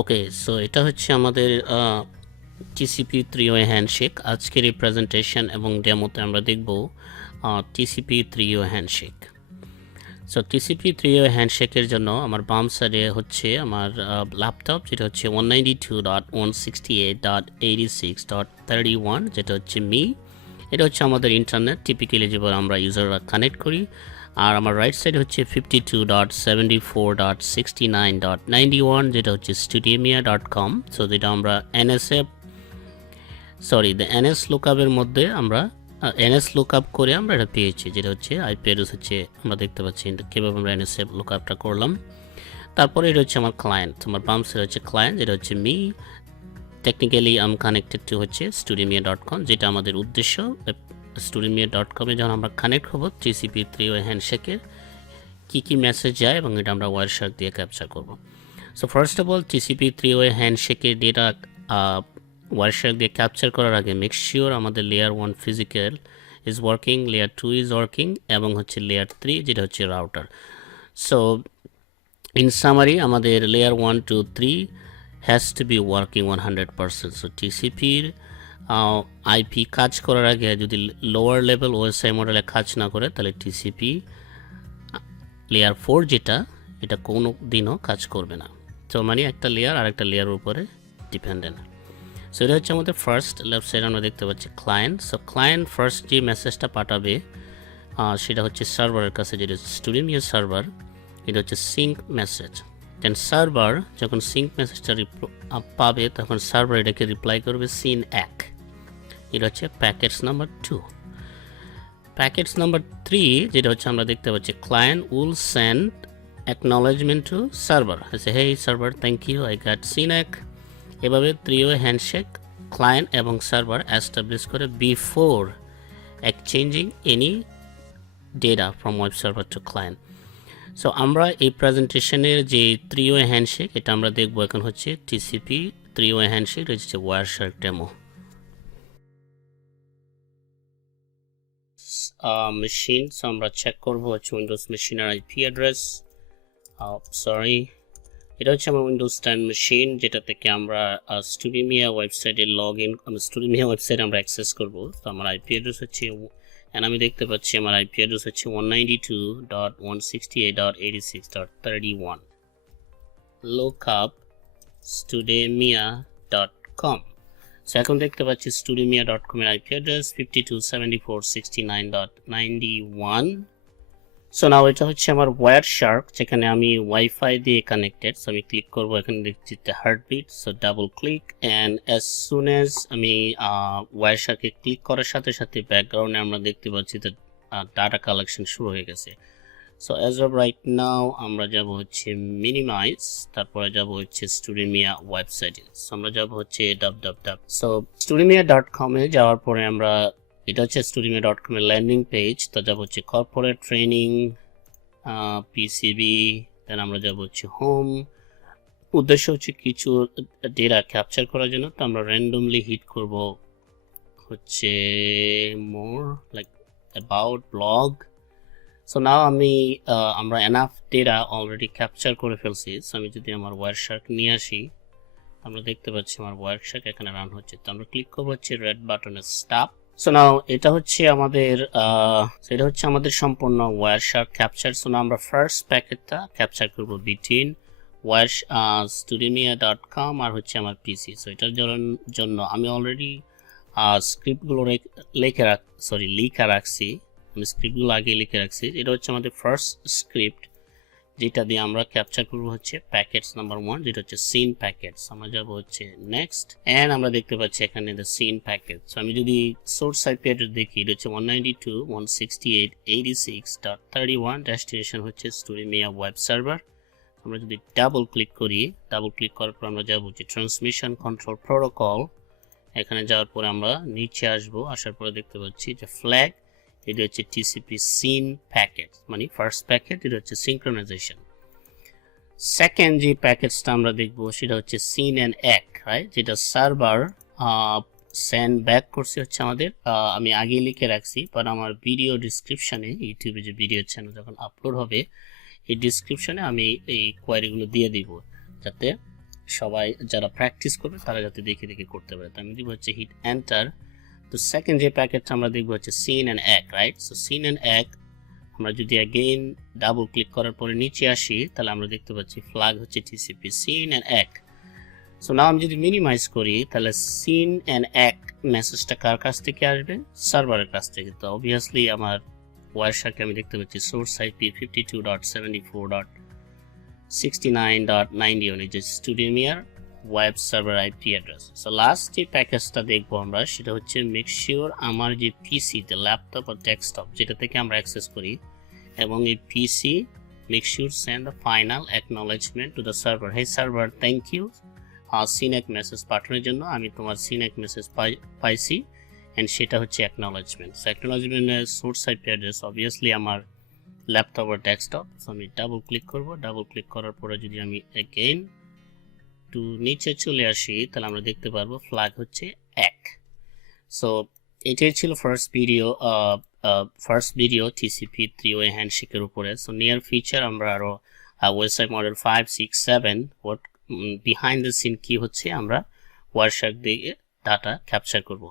ওকে, so এটা হচ্ছে আমাদের টিসিপি 3-way হ্যান্ডশেক। আজকের এই প্রেজেন্টেশন এবং ডেমোতে আমরা দেখব TCP 3-way handshake. So TCP 3-way হ্যান্ডশেকের জন্য আমার বাম সাইডে হচ্ছে আমার ল্যাপটপ, যেটা হচ্ছে 192.168.86.31, যেটা হচ্ছে মি। এটা হচ্ছে আমাদের ইন্টারনেট, টিপিক্যালি যেভাবে আমরা ইউজাররা কানেক্ট করি। আর আমার রাইট সাইড হচ্ছে 52.74.69.91, যেটা হচ্ছে Studemia.ক। সো যেটা আমরা এনএস লুকআপের মধ্যে আমরা এনএস লুকআপ করে আমরা এটা পেয়েছি, যেটা হচ্ছে আইপি অ্যাড্রেস হচ্ছে আমরা দেখতে পাচ্ছি কীভাবে আমরা এনএস লুকআপটা করলাম। তারপরে এটা হচ্ছে আমার ক্লায়েন্ট, আমার বাম সাইড হচ্ছে ক্লায়েন্ট, যেটা হচ্ছে me. Technically I'm connected to হচ্ছে Studemia.ক, যেটা আমাদের উদ্দেশ্য। Studemia.com যখন আমরা কানেক্ট হব টিসিপি 3-way হ্যান্ডশেকের কী মেসেজ যায় এবং এটা আমরা ওয়ারশার্ক দিয়ে ক্যাপচার করব। So first of all TCP 3-way হ্যান্ডশেকের ডেটা ওয়ারশার্ক দিয়ে ক্যাপচার করার আগে মেক শিওর আমাদের layer 1 physical is working, layer 2 is working, এবং হচ্ছে লেয়ার 3 যেটা হচ্ছে রাউটার। সো ইন সামারি আমাদের layer 1 2 3 has to be working 100%। So টিসিপির আইপি কাজ করার আগে যদি লোয়ার লেভেল ওএসআই মডেলে কাজ না করে, তাহলে টিসিপি লেয়ার 4 যেটা, এটা কোনো দিনও কাজ করবে না। তো মানে একটা লেয়ার আর একটা লেয়ারের উপরে ডিপেন্ডেন্ট। সো এটা হচ্ছে আমাদের ফার্স্ট লেফট সাইড আমরা দেখতে পাচ্ছি ক্লায়েন্ট। সো ক্লায়েন্ট ফার্স্ট যে মেসেজটা পাঠাবে সেটা হচ্ছে সার্ভারের কাছে, যেটা Studemia সার্ভার। এটা হচ্ছে সিঙ্ক মেসেজ। দেন সার্ভার যখন সিঙ্ক মেসেজটা পাবে, তখন সার্ভার এটাকে রিপ্লাই করবে সিন অ্যাক। এটা হচ্ছে প্যাকেটস নাম্বার 2। প্যাকেটস নাম্বার 3 যেটা হচ্ছে আমরা দেখতে পাচ্ছি client will send acknowledgement to server, hey server thank you I got SYN ACK. এভাবে 3-way হ্যান্ডশেক ক্লায়েন্ট এবং সার্ভার অ্যাস্টাবলিশ করে before exchanging any data from web server to client. So আমরা এই প্রেজেন্টেশনের যে 3-way হ্যান্ডশেক এটা আমরা দেখবো এখন হচ্ছে টিসিপি 3-way হ্যান্ডশেক, এটা হচ্ছে ওয়ারশার্ক ডেমো। মেশিন, সো আমরা চেক করবো হচ্ছে উইন্ডোজ মেশিনের আইপি অ্যাড্রেস। এটা হচ্ছে আমার উইন্ডোজ 10 মেশিন, যেটা থেকে আমরা Studemia ওয়েবসাইটে Studemia ওয়েবসাইটে আমরা অ্যাক্সেস করবো। তো আমার আইপি অ্যাড্রেস হচ্ছে, আমি দেখতে পাচ্ছি আমার আইপি অ্যাড্রেস হচ্ছে 192.168.86.31। lookup Studemia.com। সো এখন দেখতে পাচ্ছি Studemia.com এর আইপি অ্যাড্রেস 52.74.69.91। সো নাও এটা হচ্ছে আমার ওয়ারশার্ক, যেখানে আমি ওয়াইফাই দিয়ে কানেক্টেড। সো আমি ক্লিক করবো, এখানে দেখছি heartbeat. So double click and as soon as আমি ওয়ারশার্কে ক্লিক করার সাথে সাথে ব্যাকগ্রাউন্ডে আমরা দেখতে পাচ্ছি যে ডাটা কালেকশন শুরু হয়ে গেছে। So as of right now আমরা যাব হচ্ছে মিনিমাইজ, তারপরে যাব হচ্ছে Studemia ওয়েবসাইটে। সো আমরা যাব হচ্ছে সো Studemia.com এ যাওয়ার পরে আমরা, এটা হচ্ছে Studemia.com এর ল্যান্ডিং পেজ। তো যাব হচ্ছে কর্পোরেট ট্রেনিং, পিসিবি, দেন আমরা যাব হচ্ছে হোম। উদ্দেশ্য হচ্ছে কিছু ডেটা ক্যাপচার করার জন্য। তো আমরা র্যান্ডমলি হিট করব হচ্ছে more like about blog. So now আমরা এনাফ ডেটা অলরেডি ক্যাপচার করে ফেলছি। সো আমি যদি আমার ওয়ারশার্ক নিয়ে আসি, আমরা দেখতে পাচ্ছি আমার ওয়ারশার্ক এখানে রান হচ্ছে। তো আমরা ক্লিক করবো হচ্ছে রেড বাটনে স্টপ। সো নাও এটা হচ্ছে আমাদের সম্পূর্ণ ওয়ারশার্ক ক্যাপচার। সো না আমরা ফার্স্ট প্যাকেটটা ক্যাপচার করব বিটুইন Studemia.com আর হচ্ছে আমার পিসি। সো এটার জন্য আমি অলরেডি স্ক্রিপ্টগুলো লিখে রাখছি। আমি স্ক্রিপ্টগুলো আগে লিখে রাখছি। এটা হচ্ছে আমাদের ফার্স্ট স্ক্রিপ্ট, যেটা দিয়ে আমরা ক্যাপচার করবো হচ্ছে প্যাকেটস নাম্বার 1, যেটা হচ্ছে সিন প্যাকেটস। আমরা যাব হচ্ছে নেক্সট, এন্ড আমরা দেখতে পাচ্ছি এখানে দ্য সিন প্যাকেট। সো আমি যদি সোর্স আইপি অ্যাড্রেস দেখি, এটা হচ্ছে 192.168.86.31, ডেস্টিনেশন হচ্ছে Studemia ওয়েব সার্ভার। আমরা যদি ডাবল ক্লিক করার পর আমরা যাব হচ্ছে ট্রান্সমিশন কন্ট্রোল প্রোটোকল। এখানে যাওয়ার পরে আমরা নিচে আসার পরে দেখতে পাচ্ছি যে ফ্ল্যাগ, এটা হচ্ছে টিসিপি সিন প্যাকেট, মানে ফার্স্ট প্যাকেট, এটা হচ্ছে সিনক্রোনাইজেশন। সেকেন্ড যে প্যাকেটসটা আমরা দেখবো সেটা হচ্ছে সিন অ্যান্ড অ্যাক, রাইট, যেটা সার্ভার সেন্ড ব্যাক করছে হচ্ছে আমাদের। আমি আগে লিখে রাখছি, বাট আমার ভিডিও ডিসক্রিপশনে, ইউটিউবে যে ভিডিও চ্যানেল যখন আপলোড হবে, এই ডিসক্রিপশনে আমি এই কোয়ারিগুলো দিয়ে দিব, যাতে সবাই যারা প্র্যাকটিস করবে তারা যাতে দেখে দেখে করতে পারে। তো আমি দিব হচ্ছে হিট এন্টার। তো সেকেন্ড যে প্যাকেটটা আমরা দেখবো হচ্ছে SYN and ACK, right? So SYN and ACK আমরা যদি অ্যাগেইন ডাবল ক্লিক করার পরে নিচে আসি তাহলে আমরা দেখতে পাচ্ছি ফ্ল্যাগ হচ্ছে TCP SYN and ACK. So now আমি যদি মিনিমাইজ করি তাহলে সিন অ্যান্ড অ্যাক মেসেজটা কার কাছ থেকে আসবে? সার্ভারের কাছ থেকে। তো অবভিয়াসলি আমার ওয়ারশাকে আমি দেখতে পাচ্ছি সোর্স আইপি 52.74.69.91 যে স্টুডেমিয়ার web server IP address. So last যে প্যাকেজটা দেখবো আমরা সেটা হচ্ছে মেক শিওর আমার যে পিসিতে ল্যাপটপ বা ডেস্কটপ যেটা থেকে আমরা অ্যাক্সেস করি এবং এই PC make sure send the final acknowledgement to the server. Hey server, thank you SYN ACK message পাঠানোর জন্য। আমি তোমার সিনএক মেসেজ পাইছি অ্যান্ড সেটা হচ্ছে অ্যাকনলেজমেন্ট। সো অ্যাকনলেজমেন্টের সোর্স আইপি অ্যাড্রেস অবভিয়াসলি আমার ল্যাপটপ আর ডেস্কটপ। সো আমি ডাবল ক্লিক করব। ডাবল ক্লিক করার পরে যদি আমি এগেইন টু নিচে চলে আসি তাহলে আমরা দেখতে পারবো ফ্ল্যাগ হচ্ছে অ্যাক। সো এটাই ছিল ফার্স্ট ভিডিও টিসিপি 3-way হ্যান্ডশেকের উপরে। সো নিয়ার ফিচার আমরা আরো website model 5, 6, 7 behind the scene কি হচ্ছে আমরা ওয়ারশাক দিয়ে ডাটা ক্যাপচার করব।